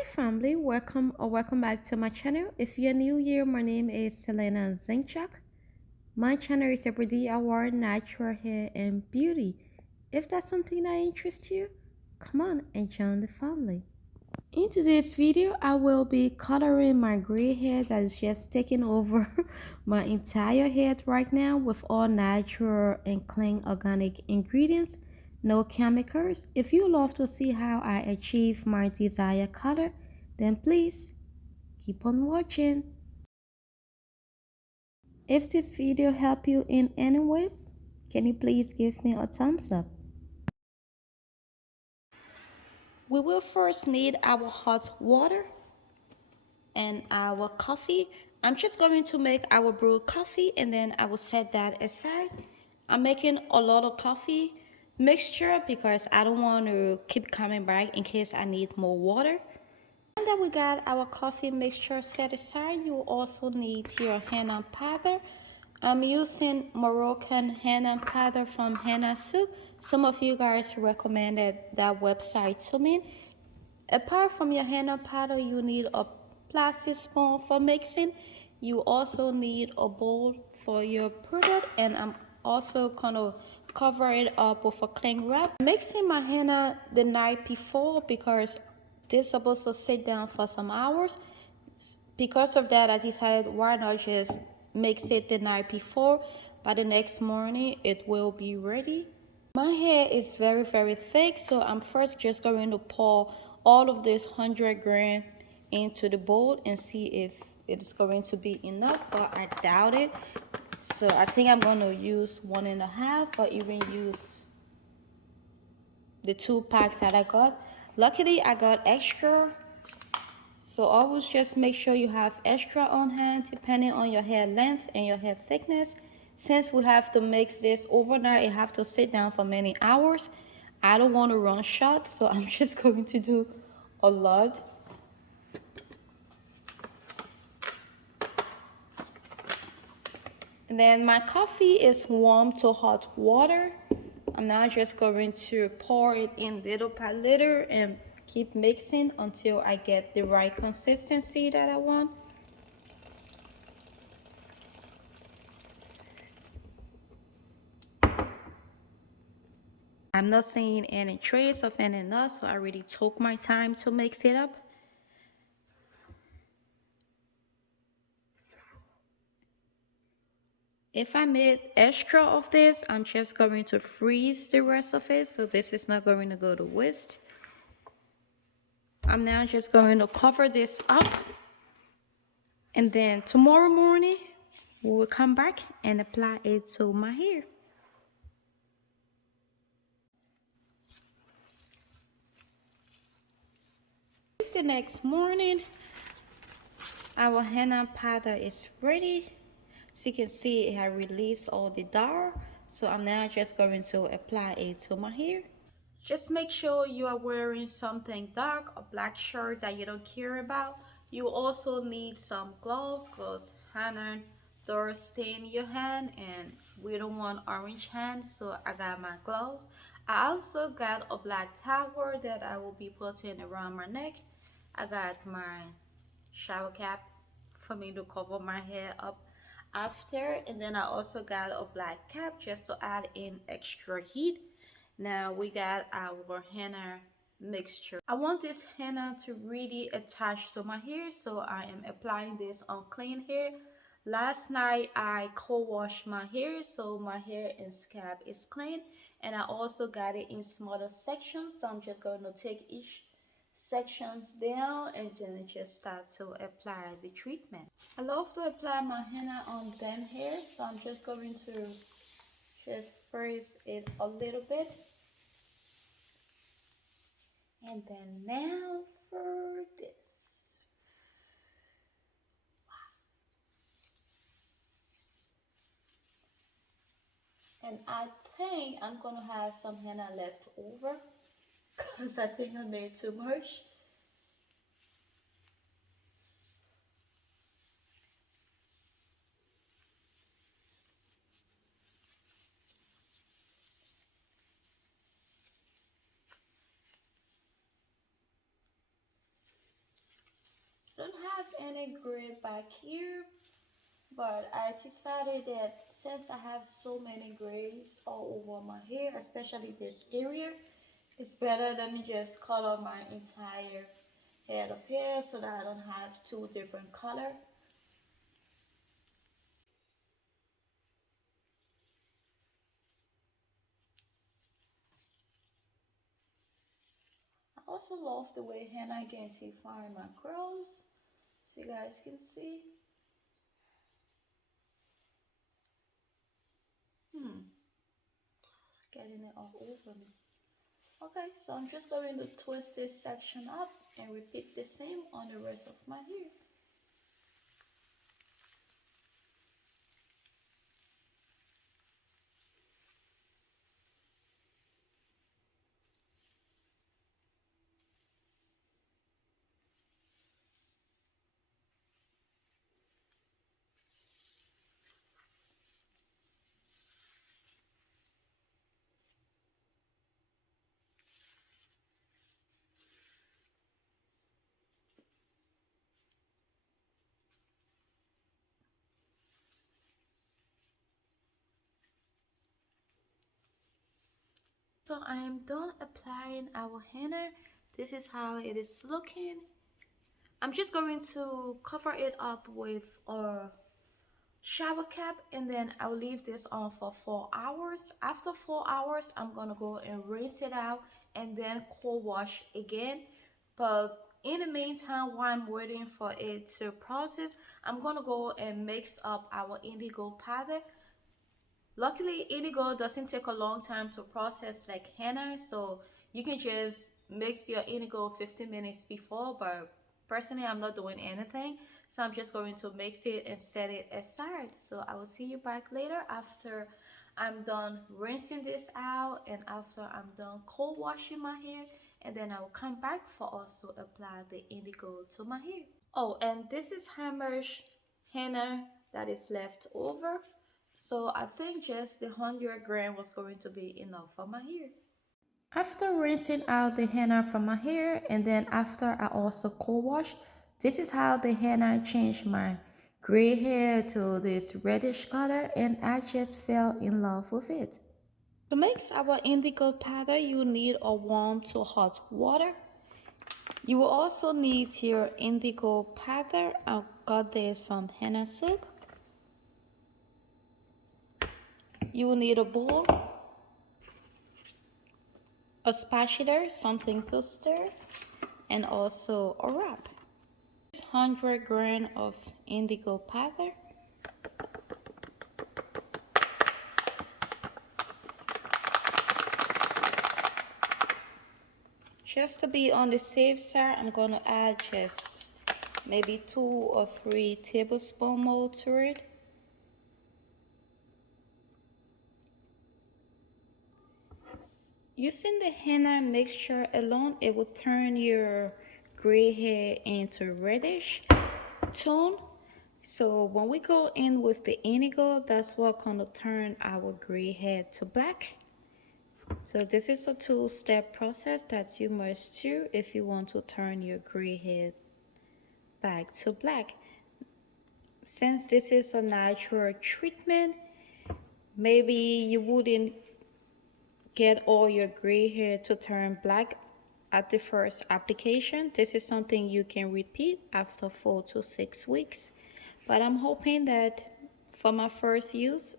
Hi family, welcome or welcome back to my channel. If you're new here, my name is Selina Zinchuk. My channel is about award natural hair and beauty. If that's something that interests you, come on and join the family. In today's video, I will be coloring my gray hair that is just taking over my entire head right now with all natural and clean organic ingredients, no chemicals. If you love to see how I achieve my desired color, then please keep on watching. If this video helped you in any way, can you please give me a thumbs up? We will first need our hot water and our coffee. I'm just going to make our brewed coffee and then I will set that aside. I'm making a lot of coffee mixture because I don't want to keep coming back in case I need more water. And then we got our coffee mixture set aside. You also need your henna powder. I'm using Moroccan henna powder from Henna Soup. Some of you guys recommended that website to me. Apart from your henna powder, you need a plastic spoon for mixing. You also need a bowl for your product, and I'm also gonna cover it up with a cling wrap. I'm mixing my henna the night before because this is supposed to sit down for some hours. Because of that, I decided why not just mix it the night before. By the next morning, it will be ready. My hair is very thick, so I'm first just going to pour all of this 100 gram into the bowl and see if it's going to be enough, but I doubt it. So I think I'm going to use 1.5 or even use the 2 packs that I got. Luckily, I got extra. So always just make sure you have extra on hand depending on your hair length and your hair thickness. Since we have to mix this overnight, it have to sit down for many hours. I don't want to run short, so I'm just going to do a lot. And then my coffee is warm to hot water. I'm now just going to pour it in little by little and keep mixing until I get the right consistency that I want. I'm not seeing any trace of any nuts, so I really took my time to mix it up. If I made extra of this, I'm just going to freeze the rest of it, so this is not going to go to waste. I'm now just going to cover this up, and then tomorrow morning, we will come back and apply it to my hair. It's the next morning. Our henna powder is ready. So you can see it has released all the dye. So I'm now just going to apply it to my hair. Just make sure you are wearing something dark, a black shirt that you don't care about. You also need some gloves because henna does stain your hand and we don't want orange hands, so I got my gloves. I also got a black towel that I will be putting around my neck. I got my shower cap for me to cover my hair up after, and then I also got a black cap just to add in extra heat. Now we got our henna mixture. I want this henna to really attach to my hair, so I am applying this on clean hair. Last night I co-washed my hair, so my hair and scalp is clean, and I also got it in smaller sections, so I'm just going to take each sections down and then just start to apply the treatment. I love to apply my henna on damp hair, so I'm just going to just spritz it a little bit. And then now for this. And I think I'm gonna have some henna left over because I think I made too much. don't have any gray back here, but I decided that since I have so many grays all over my hair, especially this area, it's better than just color my entire head of hair so that I don't have two different color. I also love the way Henna identify my curls, so you guys can see. Getting it all over me. Okay, so I'm just going to twist this section up and repeat the same on the rest of my hair. So I am done applying our henna. This is how it is looking. I'm just going to cover it up with a shower cap and then I'll leave this on for 4 hours. After 4 hours, I'm gonna go and rinse it out and then cold wash again. But in the meantime, while I'm waiting for it to process, I'm gonna go and mix up our indigo powder. Luckily, Indigo doesn't take a long time to process like henna, so you can just mix your Indigo 15 minutes before, but personally, I'm not doing anything, so I'm just going to mix it and set it aside. So I will see you back later after I'm done rinsing this out and after I'm done cold washing my hair, and then I will come back for us to apply the Indigo to my hair. Oh, and this is how much henna that is left over. So I think just the 100 gram was going to be enough for my hair. After rinsing out the henna from my hair and then after I also co-wash, this is how the henna changed my gray hair to this reddish color and I just fell in love with it. To mix our indigo powder, you need a warm to hot water. You will also need your indigo powder. I got this from Henna Souk. You will need a bowl, a spatula, something to stir, and also a wrap. 100 gram of indigo powder. Just to be on the safe side, I'm gonna add just maybe 2 or 3 tablespoons more to it. Using the henna mixture alone, it will turn your gray hair into reddish tone. So when we go in with the indigo, that's what gonna turn our gray hair to black. So this is a two-step process that you must do if you want to turn your gray hair back to black. Since this is a natural treatment, maybe you wouldn't get all your gray hair to turn black at the first application. This is something you can repeat after 4 to 6 weeks. But I'm hoping that for my first use,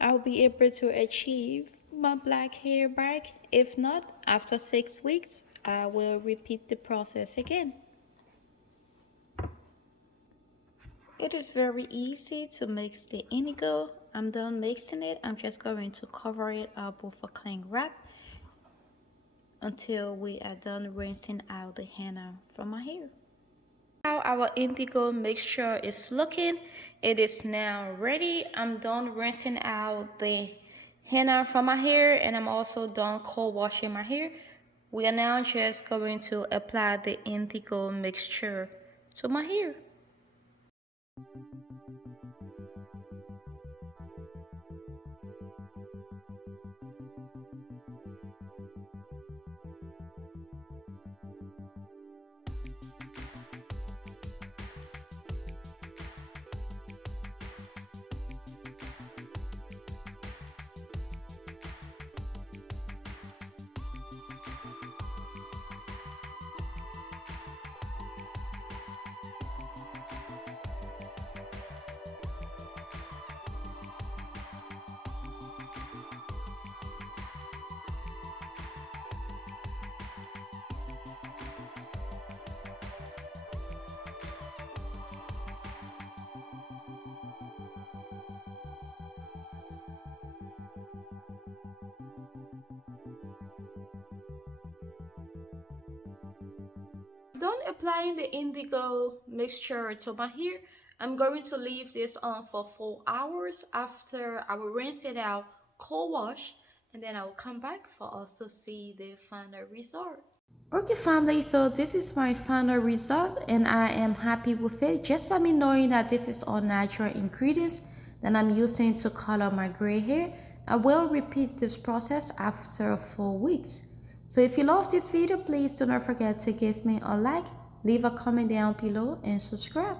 I'll be able to achieve my black hair back. If not, after 6 weeks, I will repeat the process again. It is very easy to mix the indigo. I'm done mixing it. I'm just going to cover it up with a cling wrap until we are done rinsing out the henna from my hair. How our indigo mixture is looking, it is now ready. I'm done rinsing out the henna from my hair and I'm also done cold washing my hair. We are now just going to apply the indigo mixture to my hair. applying the indigo mixture to my hair. I'm going to leave this on for 4 hours. After, I will rinse it out, cold wash, and then I will come back for us to see the final result. Okay, family, so this is my final result, and I am happy with it just by me knowing that this is all natural ingredients that I'm using to color my gray hair. I will repeat this process after 4 weeks. So if you love this video, please do not forget to give me a like, leave a comment down below, and subscribe.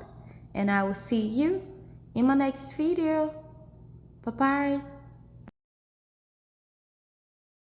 And I will see you in my next video. Bye bye.